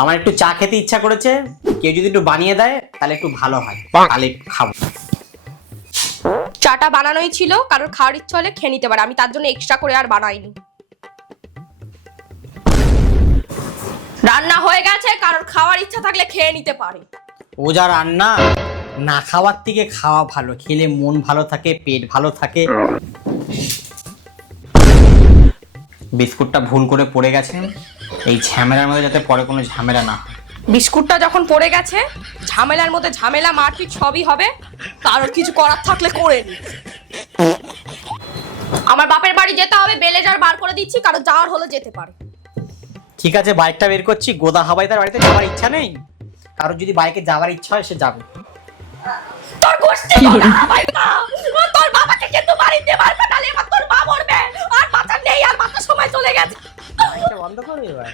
আমার একটু চা খেতে ইচ্ছা করেছে, কেউ যদি একটু বানিয়ে দেয় তাহলে একটু ভালো হয়, তাহলে একটু খাবো। চাটা বানানোই ছিল, কারোর খাওয়ার ইচ্ছা হলে খেয়ে নিতে পারে, আমি তার জন্য এক্সট্রা করে আর বানাইনি। রান্না হয়ে গেছে, কারোর খাওয়ার ইচ্ছা থাকলে খেয়ে নিতে পারে। ও যা রান্না, না খাওয়ার থেকে খাওয়া ভালো, খেলে মন ভালো থাকে, পেট ভালো থাকে। বিস্কুটটা ভুল করে পড়ে গেছে, এই ঝামেলার মধ্যে যাতে পরে কোনো ঝামেলা না হয়। বিস্কুটটা যখন পড়ে গেছে, ঝামেলার মধ্যে ঝামেলা, মারপিট সবই হবে, কারোর কিছু করার থাকলে করে নি। আমার বাপের বাড়ি যেতে হবে, বেলেজার বার করে দিচ্ছি, কারো যাওয়ার হলে যেতে পারে। ঠিক আছে, বাইকটা বের করছি, গোদা হাওয়াইদার বাড়িতে যাওয়ার ইচ্ছা নেই, কারোর যদি বাইকে যাওয়ার ইচ্ছা হয় সে যাবে। তোর গোষ্ঠী গোদা হাওয়াইদা, তোর বাবাকে কিন্তু বাড়িতে মারবে, নালে এবার তোর মা মরবে, আর বাঁচার নেই, আর বাঁচার সময় চলে গেছে। বাইকটা বন্ধ করে এবার।